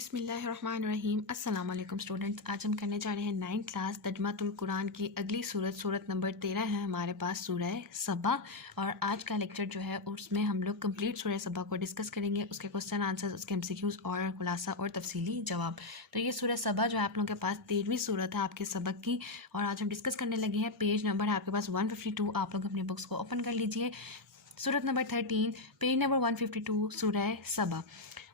بسم اللہ الرحمن الرحیم۔ السلام علیکم اسٹوڈنٹس، آج ہم کرنے جا رہے ہیں 9th کلاس ترجمۃ القرآن کی اگلی صورت نمبر 13 ہے ہمارے پاس سورہ سبا، اور آج کا لیکچر جو ہے اس میں ہم لوگ کمپلیٹ سورہ سبا کو ڈسکس کریں گے، اس کے کوسچن آنسر، اس کے MCQs اور خلاصہ اور تفصیلی جواب۔ تو یہ سورہ سبا جو ہے آپ لوگوں کے پاس 13ویں صورت ہے آپ کے سبق کی، اور آج ہم ڈسکس کرنے لگے ہیں۔ پیج نمبر ہے آپ کے پاس 152، آپ لوگ اپنی بکس کو اوپن کر لیجئے۔ سورت نمبر 13، پیج نمبر 152، سورہ سبا۔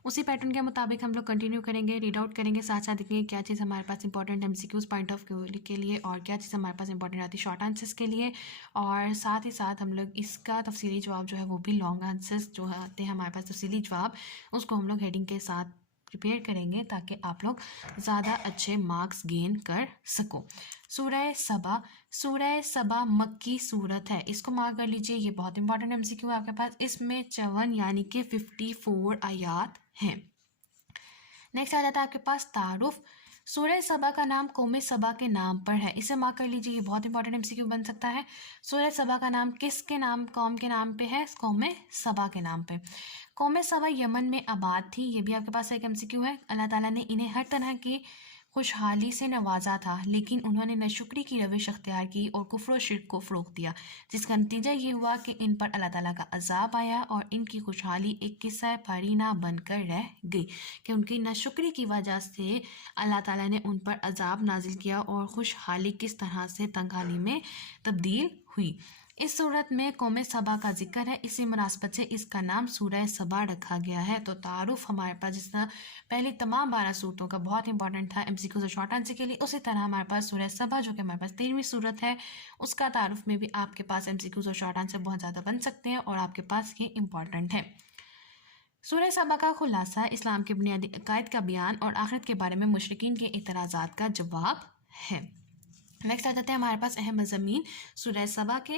اسی پیٹرن کے مطابق ہم لوگ کنٹینیو کریں گے، ریڈ آؤٹ کریں گے، ساتھ ساتھ دیکھیں گے کیا چیز ہمارے پاس important MCQs point of view کے لیے اور کیا چیز ہمارے پاس امپورٹنٹ آتی ہے شارٹ آنسرس کے لیے، اور ساتھ ہی ساتھ ہم لوگ اس کا تفصیلی جواب جو ہے وہ بھی لانگ آنسرس جو آتے ہیں ہمارے پاس تفصیلی جواب، اس کو ہم لوگ ہیڈنگ کے ساتھ پریپیئر کریں گے تاکہ آپ لوگ زیادہ اچھے مارکس گین کر سکو۔ سورہ سبا مکی صورت ہے، اس کو مارک کر لیجئے، یہ بہت امپورٹنٹ MCQ ہے آپ کے پاس۔ اس میں 54 یعنی کہ 54 آیات ہیں۔ نیکسٹ آ جاتا ہے آپ کے پاس تعارف۔ سورہ سبا کا نام قوم سبا کے نام پر ہے، اسے مارک کر لیجئے، یہ بہت امپورٹنٹ MCQ بن سکتا ہے۔ سورہ سبا کا نام کس کے نام، قوم کے نام پہ ہے؟ قوم سبا کے نام پہ۔ قوم سبا یمن میں آباد تھی، یہ بھی آپ کے پاس ایک MCQ ہے۔ اللہ تعالیٰ نے انہیں ہر طرح کی خوشحالی سے نوازا تھا، لیکن انہوں نے ناشکری کی روش اختیار کی اور کفر و شرک کو فروغ دیا، جس کا نتیجہ یہ ہوا کہ ان پر اللہ تعالیٰ کا عذاب آیا اور ان کی خوشحالی ایک قصہ پرینہ بن کر رہ گئی، کہ ان کی ناشکری کی وجہ سے اللہ تعالیٰ نے ان پر عذاب نازل کیا اور خوشحالی کس طرح سے تنگحالی میں تبدیل ہوئی۔ اس صورت میں قوم سبا کا ذکر ہے، اسی مناسبت سے اس کا نام سورہ سبا رکھا گیا ہے۔ تو تعارف ہمارے پاس جس طرح پہلی تمام 12 صورتوں کا بہت امپورٹنٹ تھا MCQ اور شارٹ آنسر کے لیے، اسی طرح ہمارے پاس سورہ سبا جو کہ ہمارے پاس 13ویں صورت ہے، اس کا تعارف میں بھی آپ کے پاس MCQ اور شارٹ آنسر بہت زیادہ بن سکتے ہیں اور آپ کے پاس یہ امپورٹنٹ ہے۔ سورہ سبا کا خلاصہ اسلام کے بنیادی عقائد کا بیان اور آخرت کے بارے میں مشرکین کے اعتراضات کا جواب ہے۔ نیکسٹ آ جاتے ہیں ہمارے پاس اہم مضامین سورہ سبا کے۔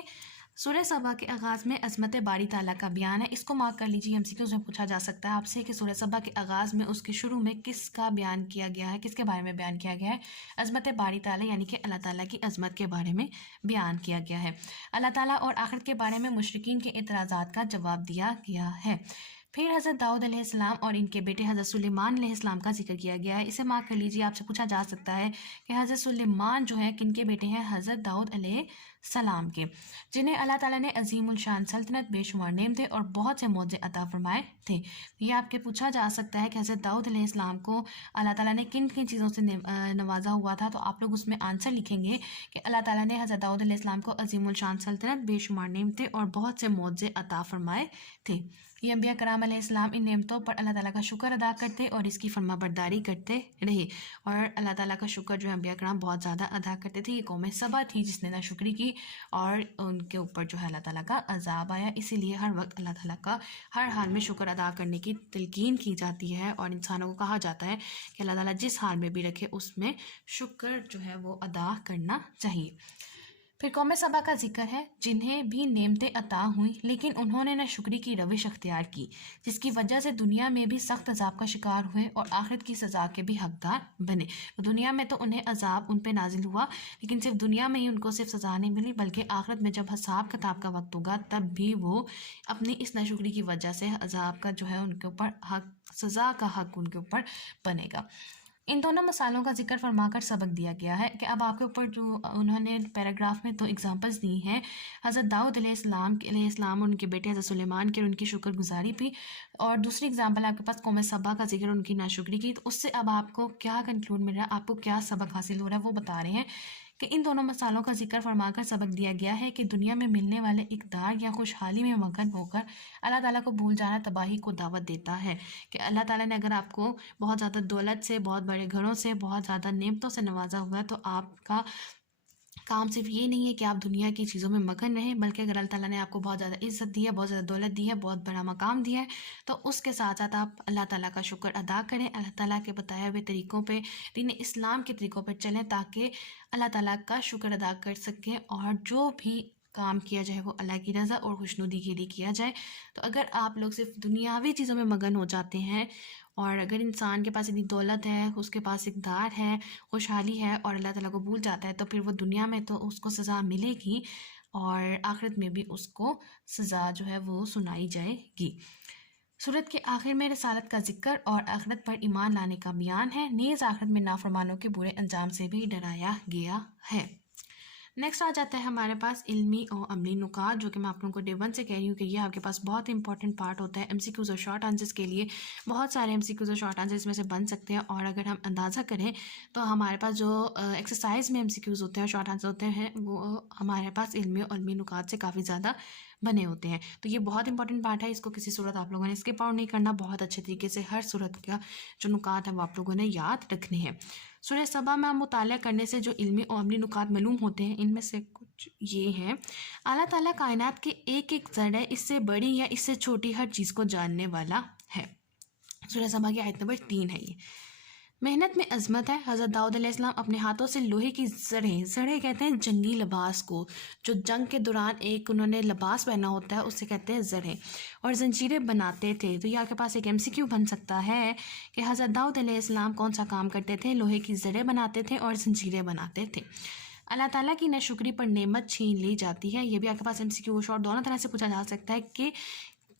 سورہ سبا کے آغاز میں عظمت باری تعالیٰ کا بیان ہے، اس کو مارک کر لیجیے، MCQs میں پوچھا جا سکتا ہے آپ سے کہ سورہ سبا کے آغاز میں اس کے شروع میں کس کا بیان کیا گیا ہے، کس کے بارے میں بیان کیا گیا ہے؟ عظمت باری تعالیٰ یعنی کہ اللہ تعالیٰ کی عظمت کے بارے میں بیان کیا گیا ہے۔ اللہ تعالیٰ اور آخرت کے بارے میں مشرکین کے اعتراضات کا جواب دیا گیا ہے۔ پھر حضرت داؤد علیہ السلام اور ان کے بیٹے حضرت سلیمان علیہ السلام کا ذکر کیا گیا ہے، اسے مارک کر لیجیے، آپ سے پوچھا جا سکتا ہے کہ حضرت سلیمان جو ہے کن کے بیٹے ہیں؟ حضرت داؤد علیہ السلام کے، جنہیں اللہ تعالیٰ نے عظیم الشان سلطنت، بے شمار نعمتیں اور بہت سے معجزے عطا فرمائے تھے۔ یہ آپ کے پوچھا جا سکتا ہے کہ حضرت داؤد علیہ السلام کو اللہ تعالیٰ نے کن کن چیزوں سے نوازا ہوا تھا، تو آپ لوگ اس میں آنسر لکھیں گے کہ اللہ تعالیٰ نے حضرت داؤد علیہ السلام کو عظیم الشان سلطنت، بے شمار نعمتیں اور بہت سے معجزے عطا فرمائے تھے۔ یہ انبیاء کرام علیہ السلام ان نعمتوں پر اللہ تعالیٰ کا شکر ادا کرتے اور اس کی فرما برداری کرتے رہے، اور اللہ تعالیٰ کا شکر جو ہے انبیاء کرام بہت زیادہ ادا کرتے تھے۔ یہ قوم سبا تھی جس نے ناشکری کی اور ان کے اوپر جو ہے اللہ تعالیٰ کا عذاب آیا، اسی لیے ہر وقت اللہ تعالیٰ کا ہر حال میں شکر ادا کرنے کی تلقین کی جاتی ہے، اور انسانوں کو کہا جاتا ہے کہ اللہ تعالیٰ جس حال میں بھی رکھے اس میں شکر جو ہے وہ ادا کرنا چاہیے۔ پھر قوم سبا کا ذکر ہے، جنہیں بھی نعمتیں عطا ہوئیں لیکن انہوں نے ناشکری کی روش اختیار کی، جس کی وجہ سے دنیا میں بھی سخت عذاب کا شکار ہوئے اور آخرت کی سزا کے بھی حقدار بنے۔ دنیا میں تو انہیں عذاب ان پہ نازل ہوا، لیکن صرف دنیا میں ہی ان کو صرف سزا نہیں ملی، بلکہ آخرت میں جب حساب کتاب کا وقت ہوگا تب بھی وہ اپنی اس ناشکری کی وجہ سے عذاب کا جو ہے ان کے اوپر حق، سزا کا حق ان کے اوپر بنے گا۔ ان دونوں مثالوں کا ذکر فرما کر سبق دیا گیا ہے کہ اب آپ کے اوپر جو انہوں نے پیراگراف میں دو ایگزامپلس دی ہیں، حضرت داؤد علیہ السلام اور ان کے بیٹے حضرت سلیمان کے، اور ان کی شکر گزاری بھی، اور دوسری ایگزامپل آپ کے پاس قوم سبا کا ذکر، ان کی ناشکری کی۔ تو اس سے اب آپ کو کیا کنکلوڈ مل رہا ہے، آپ کو کیا سبق حاصل ہو رہا ہے، وہ بتا رہے ہیں کہ ان دونوں مثالوں کا ذکر فرما کر سبق دیا گیا ہے کہ دنیا میں ملنے والے اقدار یا خوشحالی میں مگن ہو کر اللہ تعالیٰ کو بھول جانا تباہی کو دعوت دیتا ہے، کہ اللہ تعالیٰ نے اگر آپ کو بہت زیادہ دولت سے، بہت بڑے گھروں سے، بہت زیادہ نعمتوں سے نوازا ہوا ہے، تو آپ کا کام صرف یہ نہیں ہے کہ آپ دنیا کی چیزوں میں مگن رہیں، بلکہ اگر اللہ تعالیٰ نے آپ کو بہت زیادہ عزت دی ہے، بہت زیادہ دولت دی ہے، بہت بڑا مقام دیا ہے، تو اس کے ساتھ ساتھ آپ اللہ تعالیٰ کا شکر ادا کریں، اللہ تعالیٰ کے بتائے ہوئے طریقوں پہ، دین اسلام کے طریقوں پہ چلیں، تاکہ اللہ تعالیٰ کا شکر ادا کر سکیں، اور جو بھی کام کیا جائے وہ اللہ کی رضا اور خوشنودی کے لیے کیا جائے۔ تو اگر آپ لوگ صرف دنیاوی چیزوں میں مگن ہو جاتے ہیں، اور اگر انسان کے پاس اتنی دولت ہے، اس کے پاس اقدار ہے، خوشحالی ہے، اور اللہ تعالیٰ کو بھول جاتا ہے، تو پھر وہ دنیا میں تو اس کو سزا ملے گی، اور آخرت میں بھی اس کو سزا جو ہے وہ سنائی جائے گی۔ सूरत के आखिर में रसालत का जिक्र और आखिरत पर ईमान लाने का बयान है। नेज़ आखिरत में नाफरमानों के बुरे अंजाम से भी डराया गया है। नेक्स्ट आ जाता है हमारे पास इल्मी और अमली नुकात, जो कि मैं आप लोगों को डे 1 से कह रही हूँ कि ये आपके पास बहुत इंपॉर्टेंट पार्ट होता है। एमसीक्यूज़ और शॉर्ट आंसर्स के लिए बहुत सारे एमसीक्यूज़ और शॉर्ट आंसर्स इसमें से बन सकते हैं। और अगर हम अंदाज़ा करें तो हमारे पास जो एक्सरसाइज में एमसीक्यूज़ होते हैं और शॉर्ट आंसर होते हैं वो हमारे पास इल्मी और अमली नुकात से काफ़ी ज़्यादा बने होते हैं। तो ये बहुत इंपॉर्टेंट पार्ट है, इसको किसी सूरत आप लोगों ने स्किप आउट नहीं करना। बहुत अच्छे तरीके से हर सूरत का जो नुकात है वो आप लोगों ने याद रखने हैं। सूरह सबा में मुताला करने से जो इल्मी और अमली नुकात मालूम होते हैं, इनमें से कुछ ये हैं। अल्लाह ताला कायनात के एक एक ज़र्रा, इससे बड़ी या इससे छोटी हर चीज़ को जानने वाला है। सूरह सबा की आयत नंबर 3 है ये। मेहनत में अजमत है। हज़रत दाऊद अलैहिस्सलाम अपने हाथों से लोहे की जड़ें कहते हैं जंगी लिबास को, जो जंग के दौरान एक उन्होंने लिबास पहना होता है उससे कहते हैं जड़ें, और जंजीरें बनाते थे। तो ये आपके पास एक एमसीक्यू बन सकता है कि हज़रत दाऊद अलैहिस्सलाम कौन सा काम करते थे? लोहे की जड़ें बनाते थे और जंजीरें बनाते थे। अल्लाह ताला की नाशुक्री पर नेमत छीन ली जाती है। ये भी आपके पास एमसीक्यू शॉर्ट दोनों तरह से पूछा जा सकता है कि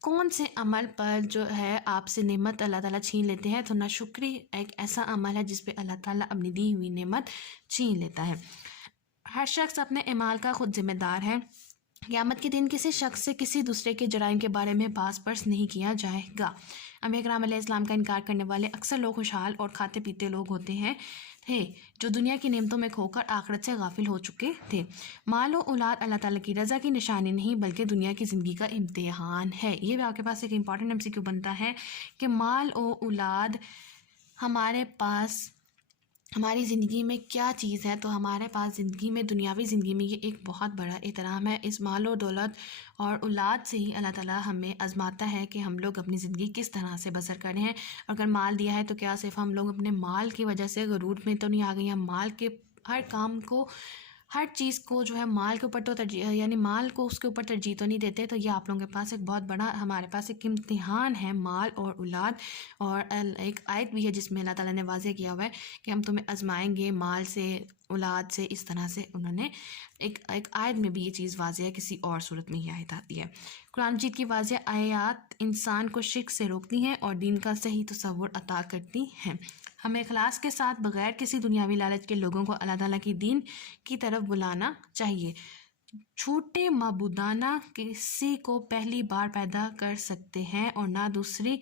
कौन से अमल पर जो है आपसे नेमत अल्लाह ताला छीन लेते हैं। तो नाशुक्री एक ऐसा अमल है जिस पे अल्लाह ताला अपनी दी हुई नेमत छीन लेता है। हर शख्स अपने अमाल का खुद जिम्मेदार है। क़यामत के दिन किसी शख्स से किसी दूसरे के जराइम के बारे में बास पर्स नहीं किया जाएगा। अंबिया किराम अलैहिस्सलाम का इनकार करने वाले अक्सर लोग खुशहाल और खाते पीते लोग होते हैं जो दुनिया की नेमतों में खोकर आखिरत से गाफिल हो चुके थे। माल और औलाद अल्लाह ताला की रज़ा की निशानी नहीं बल्कि दुनिया की ज़िंदगी का इम्तिहान है। ये भी आपके पास एक इम्पॉर्टेंट एमसीक्यू बनता है कि माल और औलाद हमारे पास हमारी ज़िंदगी में क्या चीज़ है। तो हमारे पास ज़िंदगी में, दुनियावी ज़िंदगी में, ये एक बहुत बड़ा एहतराम है। इस माल और दौलत और औलाद से ही अल्लाह ताला हमें आजमाता है कि हम लोग अपनी ज़िंदगी किस तरह से बसर करें हैं। अगर माल दिया है तो क्या सिर्फ हम लोग अपने माल की वजह से गरूर में तो नहीं आ गए हैं? माल के हर काम को, हर चीज़ को जो है माल के ऊपर तो तरजीह, यानी माल को उसके ऊपर तरजीह तो नहीं देते। तो ये आप लोगों के पास एक बहुत बड़ा, हमारे पास एक इम्तिहान है, माल और औलाद। और एक आयत भी है जिसमें अल्लाह ताला ने वाज़ेह किया हुआ है कि हम तुम्हें आजमाएंगे माल से, औलाद से। इस तरह से उन्होंने एक आयत में भी ये चीज़ वाज़ेह है, किसी और सूरत में ये आयत आती है। कुरान मजीद की वाज़ेह आयत इंसान को शिर्क से रोकती हैं और दीन का सही तसव्वुर अता करती हैं। हमें इखलास के साथ बग़ैर किसी दुनियावी लालच के लोगों को अल्लाह ताला की दीन की तरफ बुलाना चाहिए। झूठे मबूदाना किसी को पहली बार पैदा कर सकते हैं और ना दूसरी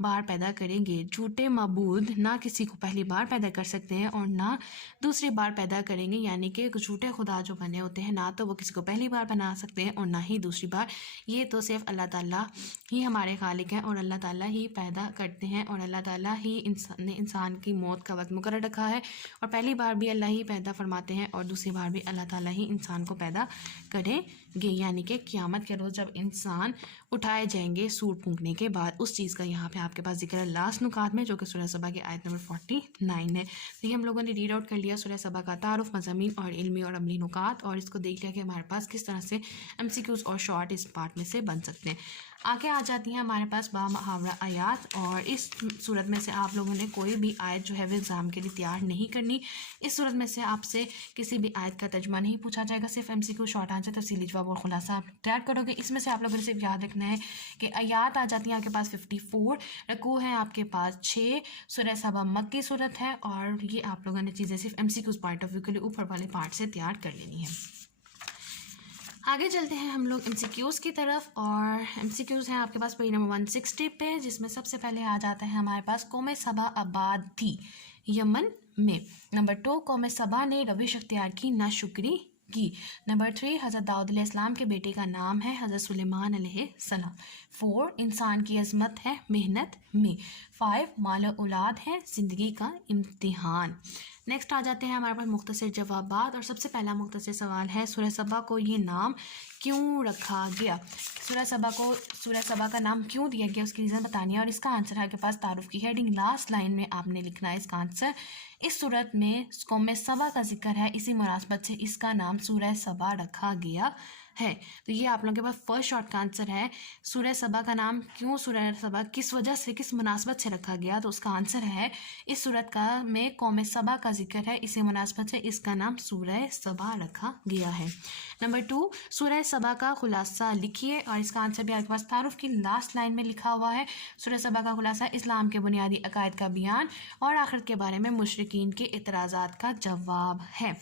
बार पैदा करेंगे। झूठे मबूद ना किसी को पहली बार पैदा कर सकते हैं और ना दूसरी बार पैदा करेंगे, यानी कि झूठे खुदा जो बने होते हैं ना तो वो किसी को पहली बार बना सकते हैं और ना ही दूसरी बार। ये तो सिर्फ अल्लाह ताला ही हमारे खालिक हैं और अल्लाह ताला ही पैदा करते हैं और अल्लाह ताला ही इंसान की मौत का वक्त मुकर्रर रखा है। और पहली बार भी अल्लाह ही पैदा फरमाते हैं और दूसरी बार भी अल्लाह ताला ही इंसान को पैदा करेंगे, यानी कि क़यामत के रोज़ जब इंसान उठाए जाएंगे सूर फूंकने के बाद। उस चीज़ का यहाँ पे आपके पास जिक्र है लास्ट नुकात में, जो कि सूरह सबा की आयत नंबर 49 है। तो ये हम लोगों ने रीड आउट कर लिया सूरह सबा का तारुफ, मज़ामीन और इल्मी और अमली नुकात, और इसको देख लिया कि हमारे पास किस तरह से एमसीक्यूज़ और शॉर्ट इस पार्ट में से बन सकते हैं। आगे आ जाती हैं हमारे पास बामुहावरा आयात, और इस सूरत में से आप लोगों ने कोई भी आयत जो है वो एग्ज़ाम के लिए तैयार नहीं करनी। इस सूरत में से आपसे किसी भी आयत का तर्जुमा नहीं पूछा जाएगा, सिर्फ एमसीक्यू, शॉर्ट आंसर, तफसीली जवाब और खुलासा आप तैयार करोगे। इसमें से आप लोगों ने सिर्फ याद रखना है कि आयात आ जाती हैं आपके पास 54, रकू है आपके पास 6, सूरह सबा मक्की सूरत है, और ये आप लोगों ने चीज़ें सिर्फ एमसीक्यूज़ पॉइंट ऑफ व्यू के लिए ऊपर वाले पार्ट से तैयार कर लेनी है। आगे चलते हैं हम लोग एमसीक्यूज़ की तरफ, और एमसीक्यूज़ हैं आपके पास पेज नंबर 160 पे, जिसमें सबसे पहले आ जाता है हमारे पास कौम सबा आबाद थी यमन में। नंबर 2, कौम सबा ने रविश अख्तियार की नाशुक्री की। नंबर 3, हज़रत दाऊद अलैहिस्सलाम के बेटे का नाम है हज़रत सुलेमान अलैहिस्सलाम। 4, इंसान की अज़मत है मेहनत में। 5, माल औलाद है ज़िंदगी का इम्तिहान। नेक्स्ट आ जाते हैं हमारे पास मुख्तसर जवाबात, और सबसे पहला मुख्तसर सवाल है सूरह सबा को ये नाम क्यों रखा गया। सूरह सबा का नाम क्यों दिया गया उसकी रीज़न बतानी है, और इसका आंसर है आपके पास तारुफ की हेडिंग लास्ट लाइन में आपने लिखना है इसका आंसर। इस सूरत में कौम सबा का जिक्र है, इसी मुनासबत से इसका नाम सूरह सबा रखा गया है। तो ये आप लोगों के पास फर्स्ट शॉर्ट का आंसर है। सूरह सबा का नाम क्यों सूरह सबा, किस वजह से, किस मुनासबत से रखा गया? तो उसका आंसर है इस सूरत का में कौम सबा का जिक्र है, इसी मुनासबत से इसका नाम सूरह सबा रखा गया है। नंबर 2, सूरह सबा का खुलासा लिखिए, और इसका आंसर भी आपके पास तारुफ की लास्ट लाइन में लिखा हुआ है। सूरह सबा का खुलासा इस्लाम के बुनियादी अकायद का बयान और आखिरत के बारे में मुशरिकीन के इतराज़ात का जवाब है।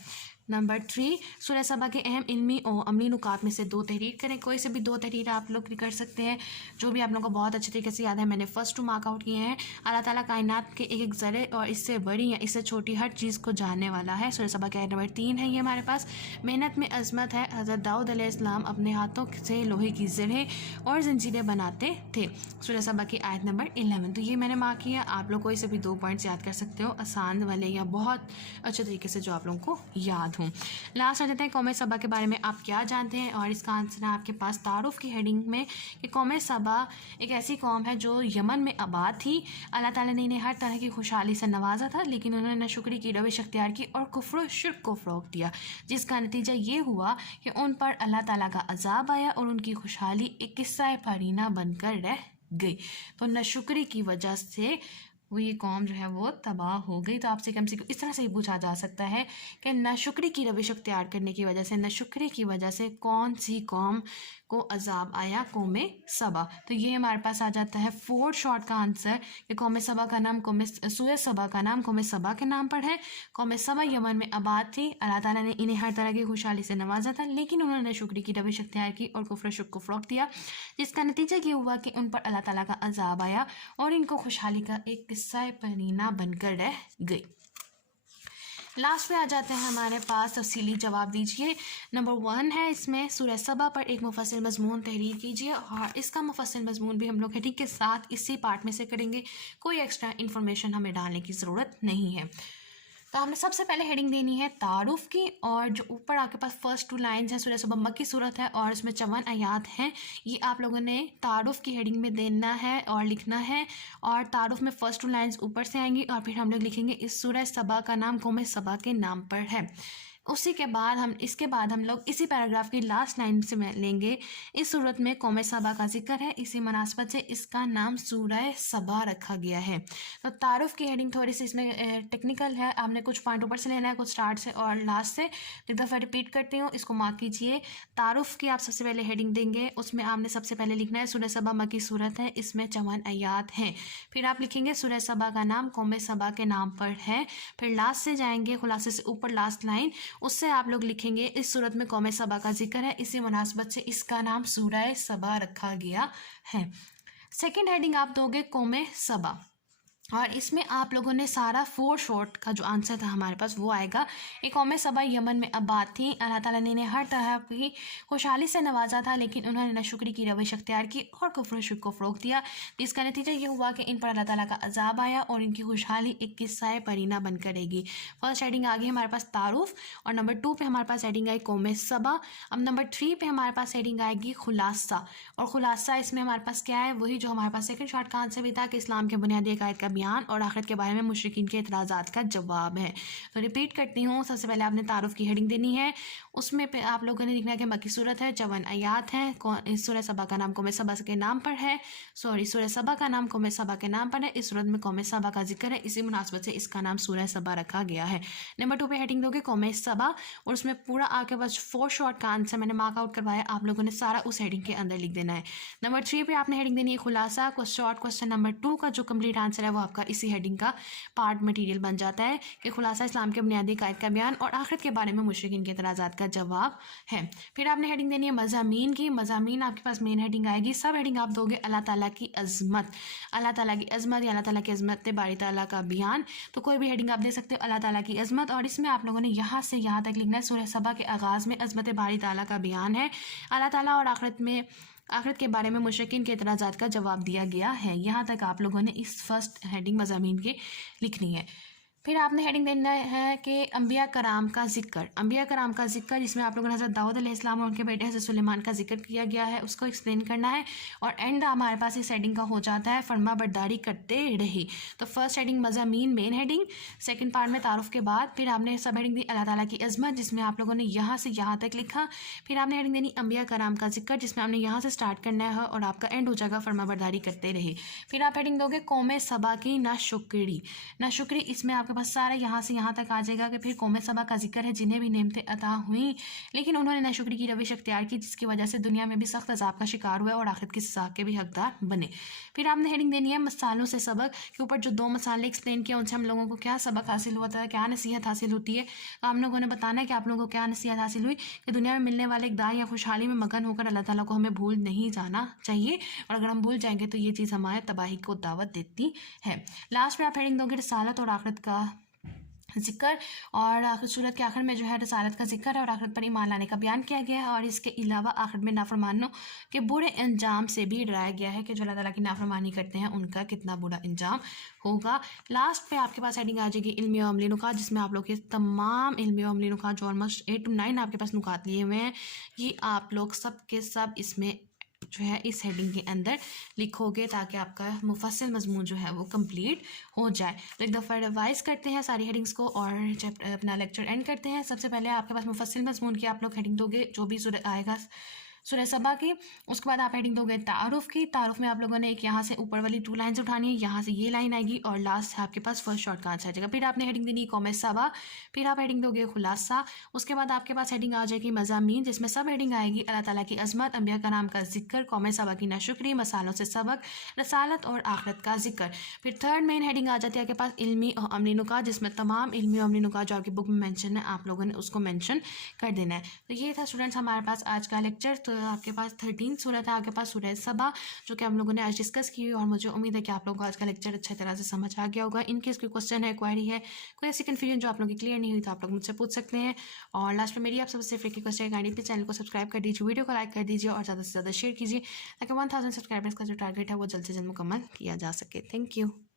नंबर 3, सूरह सबा के अहम इल्मी और अमली नुकात में से 2 तहरीर करें। कोई से भी 2 तहरीर आप लोग कर सकते हैं, जो भी आप लोगों को बहुत अच्छे तरीके से याद है। मैंने फर्स्ट 2 मार्क आउट किए हैं। अल्लाह ताला कायनात के एक एक ज़रे और इससे बड़ी या इससे छोटी हर चीज़ को जानने वाला है। सूरह सबा का आयत नंबर 3 है ये हमारे पास। मेहनत में अज़मत है, हज़रत दाऊद अलैहिस्सलाम अपने हाथों से लोहे की ज़रें और जंजीरें बनाते थे। सूरह सबा की आयत नंबर 11। तो ये मैंने मार्क किया। आप लोग कोई से भी 2 पॉइंट्स याद कर सकते हो, आसान वाले या बहुत अच्छे तरीके से जो आप लोगों को याद हो। लास्ट आ जाते हैं कौम सबा के बारे में आप क्या जानते हैं, और इसका आंसर है आपके पास तारुफ की हेडिंग में कि कौम सबा एक ऐसी कौम है जो यमन में आबाद थी। अल्लाह ताला ने इन्हें हर तरह की खुशहाली से नवाजा था, लेकिन उन्होंने नाशुक्री की रविश अख्तियार की और कुफ्र शिर्क को फ़रोग़ दिया, जिसका नतीजा ये हुआ कि उन पर अल्लाह ताला का अजाब आया और उनकी खुशहाली एक किस्सा परीना बनकर रह गई। तो नाशुक्री की वजह से वो ये कौम जो है वो तबाह हो गई। तो आपसे कम से कम इस तरह से ही पूछा जा सकता है कि नाशुक्री की रविश अख्तियार करने की वजह से, नाशुक्री की वजह से कौन सी कौम को अजाब आया? कौम सबा। तो ये हमारे पास आ जाता है 4 शॉर्ट का आंसर कि कौम सबा का नाम सूरह सबा का नाम कौम सबा के नाम पर है। कौम सबा यमन में आबाद थी। अल्लाह ताला ने इन्हें हर तरह की खुशहाली से नवाजा था, लेकिन उन्होंने नाशुक्री की रविश अख्तियार की और कुफ्र शुक्र को फ़रोग़ दिया, जिसका नतीजा ये हुआ कि उन पर अल्लाह ताला का अजाब आया और इनको खुशहाली का एक किस्सा परीना बनकर रह गई। लास्ट में आ जाते हैं हमारे पास तफसीली जवाब दीजिए। नंबर 1 है इसमें सूरह सबा पर एक मुफस्सिल मज़मून तहरीर कीजिए, और इसका मुफस्सिल मज़मून भी हम लोग हेडिंग के साथ इसी पार्ट में से करेंगे, कोई एक्स्ट्रा इन्फॉर्मेशन हमें डालने की ज़रूरत नहीं है। तो हमने सबसे पहले हेडिंग देनी है तारुफ की, और जो ऊपर आपके पास फर्स्ट 2 लाइन्स हैं, सूरह सबा मक्की सूरत है और इसमें 54 आयात हैं। ये आप लोगों ने तारुफ की हेडिंग में देना है और लिखना है, और तारुफ में फर्स्ट 2 लाइन्स ऊपर से आएंगी और फिर हम लोग लिखेंगे इस सूरह सबा का नाम कौम सबा के नाम पर है। उसी के बाद इसके बाद हम लोग इसी पैराग्राफ की लास्ट लाइन से लेंगे इस सूरत में कौम सबा का जिक्र है, इसी मुनासबत से इसका नाम सूरह सबा रखा गया है। तो तारुफ की हेडिंग थोड़ी सी इसमें टेक्निकल है, आपने कुछ पॉइंट ऊपर से लेना है, कुछ स्टार्ट से और लास्ट से। एक दफ़ा रिपीट करती हूँ, इसको मार्क कीजिए। तारुफ की आप सबसे पहले हेडिंग देंगे, उसमें आपने सबसे पहले लिखना है सूरह सबा मक्की सूरत है, इसमें 54 आयात हैं। फिर आप लिखेंगे सूरह सबा का नाम कौम सबा के नाम पर है। फिर लास्ट से जाएंगे, खुलासे से ऊपर लास्ट लाइन, उससे आप लोग लिखेंगे इस सूरत में कौम सबा का जिक्र है, इसी मुनासबत से इसका नाम सूरह सबा रखा गया है। सेकंड हेडिंग आप दोगे कौम सबा, और इसमें आप लोगों ने सारा 4 शॉर्ट का जो आंसर था हमारे पास वो आएगा। एक कौम सबा यमन में आबाद थी। अल्लाह ताला ने इन्हें हर तरह की खुशहाली से नवाजा था, लेकिन उन्होंने नाशुक्री की रविश अख्तियार की और कुफ्र शुक्र को फ़रोग़ दिया, जिसका नतीजा ये हुआ कि इन पर अल्लाह ताला का अजाब आया और इनकी खुशहाली एक किस्सा परीना बनकर रहेगी। फर्स्ट हेडिंग आ गई हमारे पास तारुफ, और नंबर 2 पे हमारे पास हेडिंग आई कौम सबा। अब नंबर 3 पे हमारे पास हेडिंग आएगी खुलासा, और खुलासा इसमें हमारे पास क्या है? वही जो हमारे पास सेकंड शॉर्ट का आंसर भी था कि इस्लाम के बुनियादी अकायद का बयान और आखिरत के बारे में मुशरिकीन के इतराज़ात का जवाब है। तो रिपीट करती हूँ, सबसे पहले आपने तारुफ की हेडिंग देनी है, उसमें पे आप लोगों ने लिखना है कि मक्की सूरत है, 54 आयात हैं, इस सूरह सबा का नाम कौम सबा के नाम पर है, सूरह सबा का नाम कौम सबा के नाम पर है, इस सूरत में कौम सबा का जिक्र है, इसी मुनासबत से इसका नाम सूरह सबा रखा गया है। नंबर 2 पे हेडिंग दोगे कौम सबा, और उसमें पूरा आपके पास 4 शॉर्ट का आंसर मैंने मार्क आउट करवाया, आप लोगों ने सारा उस हेडिंग के अंदर लिख देना है। नंबर 3 पे आपने हेडिंग देनी है खुलासा, शॉर्ट क्वेश्चन नंबर 2 का जो कंप्लीट आंसर है वो आपका इसी हेडिंग का पार्ट मटेरियल बन जाता है कि खुलासा इस्लाम के बुनियादी कायद का बयान और आखिरत के बारे में मुशरिकीन के इतराज़ात का जवाब है। फिर आपने हेडिंग देनी है मज़ामीन की, मज़ामीन आपके पास मेन हेडिंग आएगी, सब हेडिंग आप दोगे अल्लाह ताला की अज़मत, अल्लाह ताला की अज़मत या अल्लाह ताला की अज़मत बारी ताला का बयान। तो कोई भी हेडिंग आप दे सकते हो अल्लाह ताला की अज़मत, और इसमें आप लोगों ने यहाँ से यहाँ तक लिखना है सूरह सबा के आगाज़ में अज़मत बारी ताला का बयान है, अल्लाह ताला और आखिरत के बारे में मुशरिकीन के इतराज़ात का जवाब दिया गया है। यहाँ तक आप लोगों ने इस फर्स्ट हेडिंग मज़ामीन की लिखनी है। फिर आपने हेडिंग देना है कि अंबिया कराम का जिक्र, अंबिया कराम का जिक्र जिसमें आप लोगों ने हज़रत दाऊद अलैहिस्सलाम और उनके बेटे हज़रत सुलेमान का जिक्र किया गया है, उसको एक्सप्लेन करना है। और एंड हमारे पास इस हेडिंग का हो जाता है फरमा बरदारी करते रहे। तो फर्स्ट हेडिंग मज़ामीन मेन हेडिंग, सेकंड पार्ट में तारुफ के बाद फिर आपने सब हेडिंग दी अल्लाह ताला की अज़मत जिसमें आप लोगों ने यहाँ से यहाँ तक लिखा। फिर आपने हेडिंग देनी अंबिया कराम का जिक्र जिसमें आपने यहाँ से स्टार्ट करना है और आपका एंड हो जाएगा फरमा बरदारी करते रहे। फिर आप हेडिंग दोगे कौम सबा की नाशुक्री, नाशुक्री इसमें आपके पास सारा यहाँ से यहाँ तक आ जाएगा कि फिर कौम सबा का जिक्र है जिन्हें भी नेमतें अता हुई लेकिन उन्होंने नाशुक्री की रविश अख्तियार की जिसकी वजह से दुनिया में भी सख्त अजाब का शिकार हुए और आखिरत की सज़ा के भी हकदार बने। फिर आपने हेडिंग देनी है मसालों से सबक के ऊपर जो 2 मसाले एक्सप्लेन किया उनसे हम लोगों को क्या सबक हासिल हुआ था, क्या नसीहत हासिल होती है। तो हम लोगों ने बताना है कि आप लोगों को क्या नसीहत हासिल हुई कि दुनिया में मिलने वाले इक़दार या खुशहाली में मगन होकर अल्लाह ताला को हमें भूल नहीं जाना चाहिए और अगर हम भूल जाएंगे तो ये चीज़ हमारे तबाही को दावत देती है। लास्ट में आप हेडिंग दोगे रिसालत और आखिरत का जिक्र और आखिर सूरत के आखिर में जो है रिसालत का जिक्र है और आखिरत पर ईमान लाने का बयान किया गया है और इसके अलावा आखिर में नाफरमानों के बुरे अंजाम से भी डराया गया है कि जो अल्लाह ताला की नाफरमानी करते हैं उनका कितना बुरा अंजाम होगा। लास्ट पे आपके पास हेडिंग आ जाएगी इल्मी और अमली नुकात जिसमें आप लोग के तमाम इल्मी और अमली नुकात जो ऑलमोस्ट 8 to 9 आपके पास नुकात लिए हुए हैं ये आप लोग सब के सब इसमें जो है इस हेडिंग के अंदर लिखोगे ताकि आपका मुफस्सिल मजमून जो है वो कंप्लीट हो जाए। तो एक दफ़ा रिवाइज़ करते हैं सारी हेडिंग्स को और चैप्टर अपना लेक्चर एंड करते हैं। सबसे पहले आपके पास मुफस्सिल मजमून की आप लोग हेडिंग दोगे जो भी सूरह आएगा सूरह सबा की, उसके बाद आप हेडिंग दोगे तारुफ की। तारुफ में आप लोगों ने एक यहाँ से ऊपर वाली 2 लाइन्स उठानी है, यहाँ से ये लाइन आएगी और लास्ट है आपके पास फर्स्ट शॉर्ट का आंसर आ जाएगा। फिर आपने हेडिंग देनी कौम सबा, फिर आप हेडिंग दोगे खुलासा, उसके बाद आपके पास हेडिंग आ जाएगी मज़ामीन जिसमें सब हेडिंग आएगी अल्लाह ताला की अज़मत, अंबिया का नाम का जिक्र, कौम सबा की नाशुक्री, मसालों से सबक, रसालत और आखिरत का जिक्र। फिर थर्ड मेन हेडिंग आ जाती है आपके पास इल्मी और अमली नुकात जिसमें तमाम इल्मी और अमली नुकात जो आपकी बुक में मेंशन है आप लोगों ने उसको मेंशन कर देना है। तो ये था स्टूडेंट्स हमारे पास आज का लेक्चर। तो आपके पास 13 सूरत है आपके पास सूरह सबा जो कि हम लोगों ने आज डिस्कस की और मुझे उम्मीद है कि आप लोगों को आज का लेक्चर अच्छी तरह से समझ आ गया होगा। इनकेस कोई क्वेश्चन है, क्वेरी है, कोई ऐसी कन्फ्यूजन जो आप लोगों की क्लियर नहीं हुई तो आप लोग मुझसे पूछ सकते हैं। और लास्ट में मेरी आप सबसे सिर्फ एक रिक्वेस्ट है गाइड प्लीज चैनल को सब्सक्राइब कर दीजिए, वीडियो को लाइक कर दीजिए और ज़्यादा से ज़्यादा शेयर कीजिए ताकि 1000 सब्सक्राइबर्स का जो टारगेट है वो जल्द से जल्द मुकम्मल किया जा सके। Thank you.